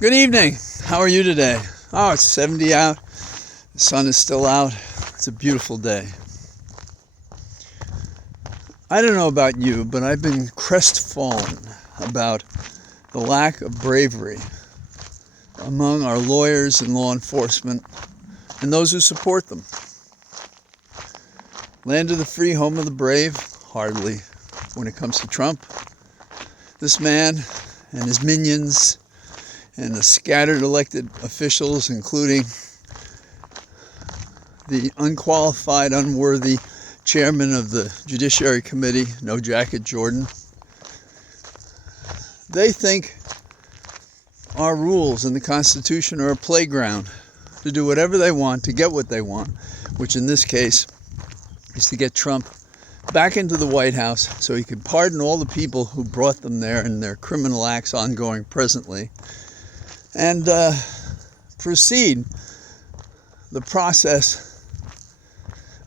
Good evening. How are you today? Oh, it's 70 out. The sun is still out. It's a beautiful day. I don't know about you, but I've been crestfallen about the lack of bravery among our lawyers and law enforcement and those who support them. Land of the free, home of the brave? Hardly when it comes to Trump. This man and his minions and the scattered elected officials, including the unqualified, unworthy chairman of the Judiciary Committee, No Jacket Jordan, they think our rules and the Constitution are a playground to do whatever they want, to get what they want, which in this case is to get Trump back into the White House so he could pardon all the people who brought them there and their criminal acts ongoing presently, and proceed the process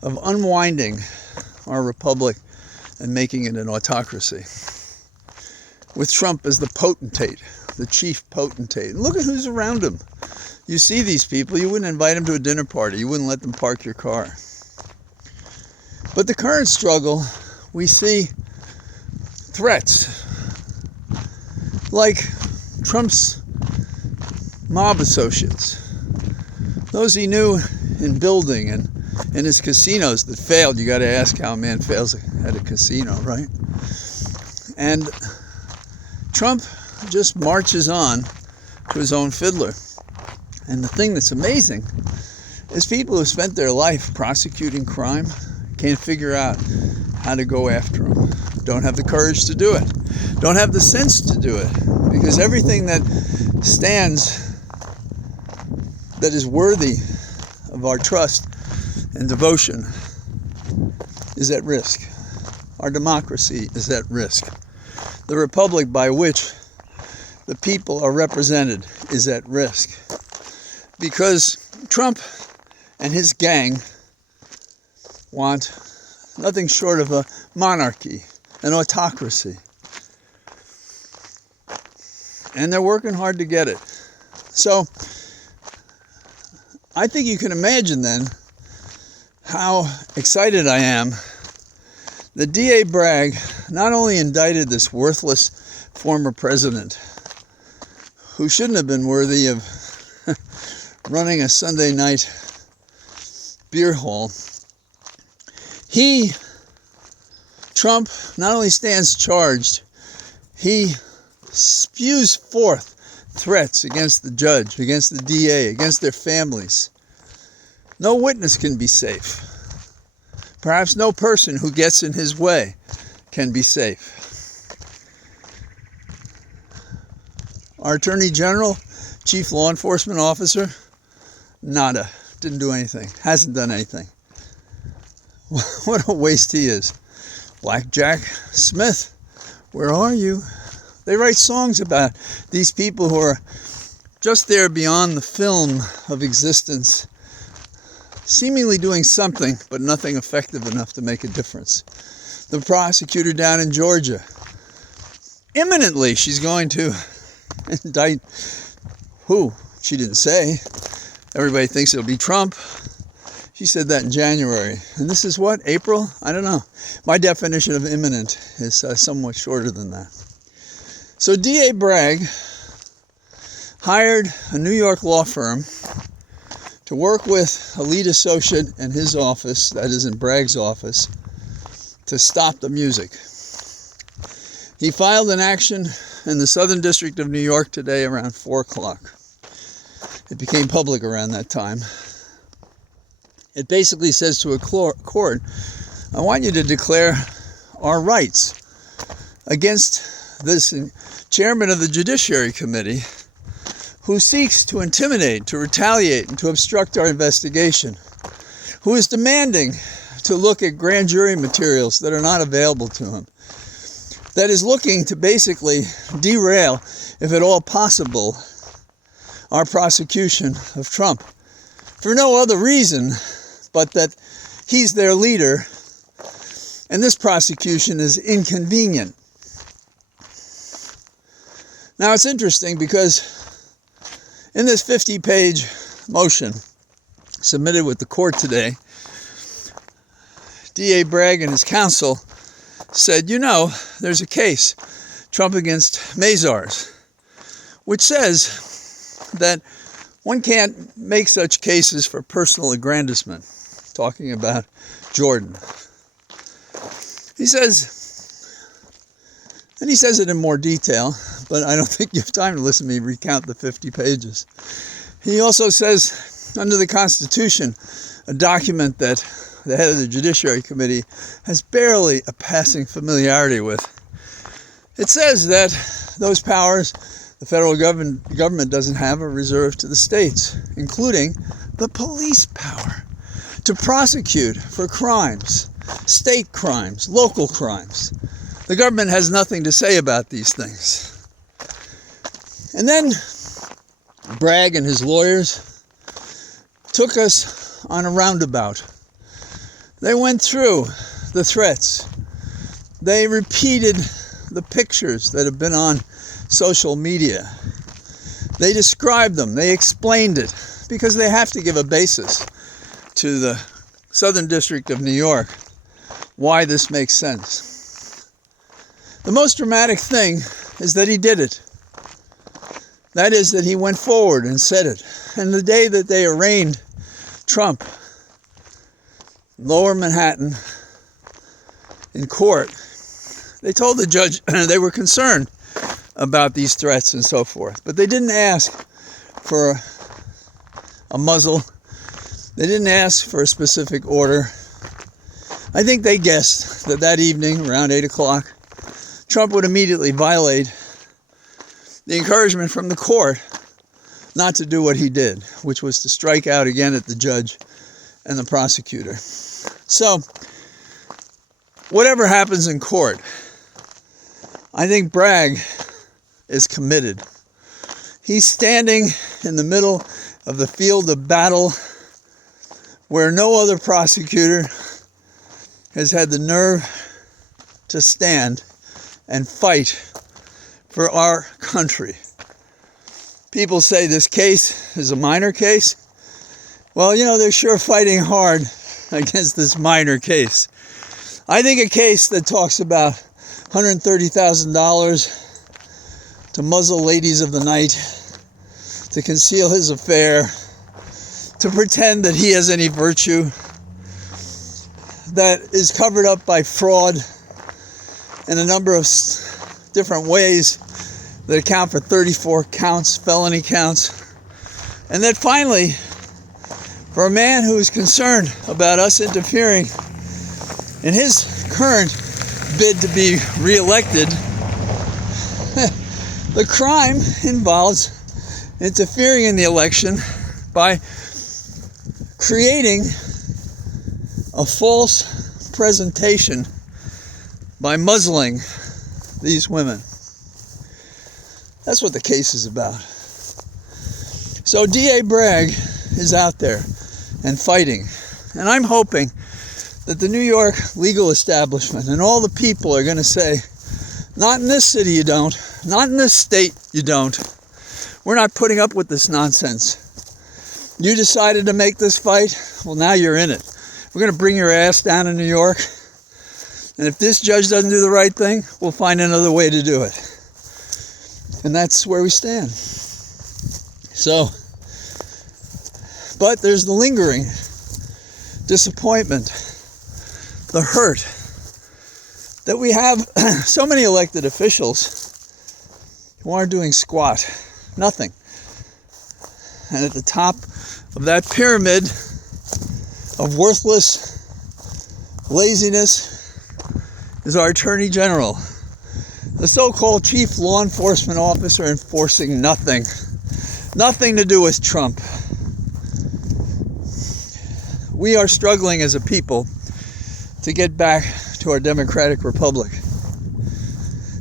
of unwinding our republic and making it an autocracy, with Trump as the potentate, the chief potentate. And look at who's around him. You see these people, you wouldn't invite them to a dinner party, you wouldn't let them park your car. But the current struggle, we see threats like Trump's mob associates, those he knew in building and in his casinos that failed. You got to ask how a man fails at a casino, right? And Trump just marches on to his own fiddler. And the thing that's amazing is people who spent their life prosecuting crime can't figure out how to go after him. Don't have the courage to do it. Don't have the sense to do it. Because everything that stands that is worthy of our trust and devotion is at risk. Our democracy is at risk. The republic by which the people are represented is at risk. Because Trump and his gang want nothing short of a monarchy, an autocracy. And they're working hard to get it. So I think you can imagine then how excited I am that DA Bragg not only indicted this worthless former president who shouldn't have been worthy of running a Sunday night beer hall. Trump, not only stands charged, he spews forth threats against the judge, against the DA, against their families. No witness can be safe. Perhaps no person who gets in his way can be safe. Our Attorney General, Chief Law Enforcement Officer, nada. Didn't do anything. Hasn't done anything. What a waste he is. Blackjack Smith, where are you? They write songs about these people who are just there beyond the film of existence, seemingly doing something, but nothing effective enough to make a difference. The prosecutor down in Georgia, imminently she's going to indict who? She didn't say. Everybody thinks it'll be Trump. She said that in January. And this is what? April? I don't know. My definition of imminent is somewhat shorter than that. So DA Bragg hired a New York law firm to work with a lead associate in his office, that is in Bragg's office, to stop the music. He filed an action in the Southern District of New York today around 4 o'clock. It became public around that time. It basically says to a court, I want you to declare our rights against this chairman of the Judiciary Committee who seeks to intimidate, to retaliate, and to obstruct our investigation, who is demanding to look at grand jury materials that are not available to him, that is looking to basically derail, if at all possible, our prosecution of Trump for no other reason but that he's their leader and this prosecution is inconvenient. Now it's interesting because In this 50-page motion submitted with the court today, DA Bragg and his counsel said, there's a case, Trump against Mazars, which says that one can't make such cases for personal aggrandizement, talking about Jordan. He says it in more detail, but I don't think you have time to listen to me recount the 50 pages. He also says, under the Constitution, a document that the head of the Judiciary Committee has barely a passing familiarity with. It says that those powers the federal government doesn't have are reserved to the states, including the police power to prosecute for crimes, state crimes, local crimes. The government has nothing to say about these things. And then Bragg and his lawyers took us on a roundabout. They went through the threats. They repeated the pictures that have been on social media. They described them. They explained it, because they have to give a basis to the Southern District of New York why this makes sense. The most dramatic thing is that he did it. That is, that he went forward and said it. And the day that they arraigned Trump, Lower Manhattan, in court, they told the judge they were concerned about these threats and so forth. But they didn't ask for a muzzle. They didn't ask for a specific order. I think they guessed that evening, around 8 o'clock, Trump would immediately violate the encouragement from the court not to do what he did, which was to strike out again at the judge and the prosecutor. So, whatever happens in court, I think Bragg is committed. He's standing in the middle of the field of battle where no other prosecutor has had the nerve to stand and fight for our country. People say this case is a minor case. Well, they're sure fighting hard against this minor case. I think a case that talks about $130,000 to muzzle ladies of the night, to conceal his affair, to pretend that he has any virtue, that is covered up by fraud in a number of different ways that account for 34 counts, felony counts, and that finally, for a man who is concerned about us interfering in his current bid to be reelected, the crime involves interfering in the election by creating a false presentation by muzzling these women. That's what the case is about. So DA Bragg is out there and fighting. And I'm hoping that the New York legal establishment and all the people are going to say, not in this city you don't, not in this state you don't. We're not putting up with this nonsense. You decided to make this fight, well, now you're in it. We're going to bring your ass down to New York. And if this judge doesn't do the right thing, we'll find another way to do it. And that's where we stand. So, but there's the lingering disappointment, the hurt, that we have so many elected officials who aren't doing squat, nothing. And at the top of that pyramid of worthless laziness is our Attorney General, the so-called chief law enforcement officer enforcing nothing. Nothing to do with Trump. We are struggling as a people to get back to our democratic republic.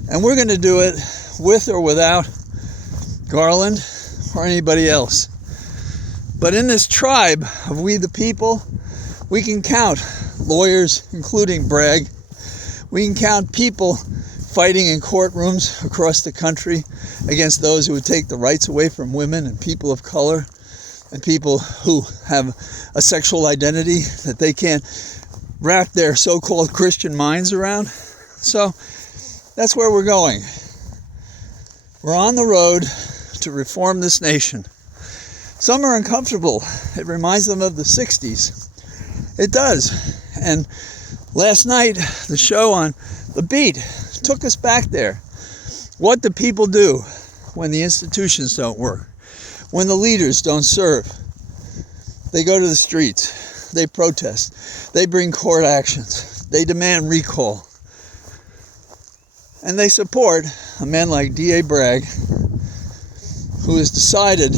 And we're going to do it with or without Garland or anybody else. But in this tribe of we the people, we can count lawyers, including Bragg. We can count people fighting in courtrooms across the country against those who would take the rights away from women and people of color and people who have a sexual identity that they can't wrap their so-called Christian minds around. So that's where we're going. We're on the road to reform this nation. Some are uncomfortable. It reminds them of the 60s. It does. And last night, the show on The Beat took us back there. What do people do when the institutions don't work? When the leaders don't serve? They go to the streets. They protest. They bring court actions. They demand recall. And they support a man like D.A. Bragg, who has decided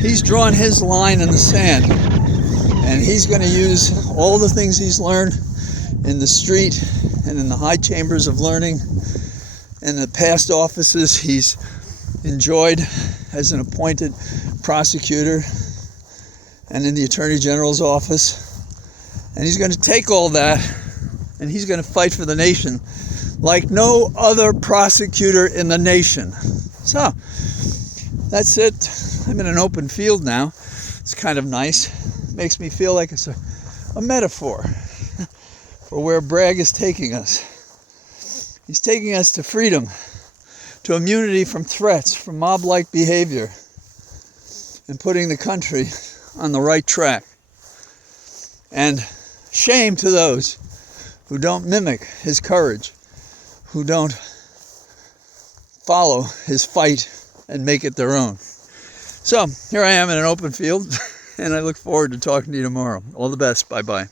he's drawn his line in the sand, and he's going to use all the things he's learned in the street and in the high chambers of learning and the past offices he's enjoyed as an appointed prosecutor and in the Attorney General's office. And he's going to take all that and he's going to fight for the nation like no other prosecutor in the nation. So, that's it. I'm in an open field now. It's kind of nice. It makes me feel like it's a metaphor for where Bragg is taking us. He's taking us to freedom, to immunity from threats, from mob-like behavior, and putting the country on the right track. And shame to those who don't mimic his courage, who don't follow his fight and make it their own. So, here I am in an open field, and I look forward to talking to you tomorrow. All the best. Bye-bye.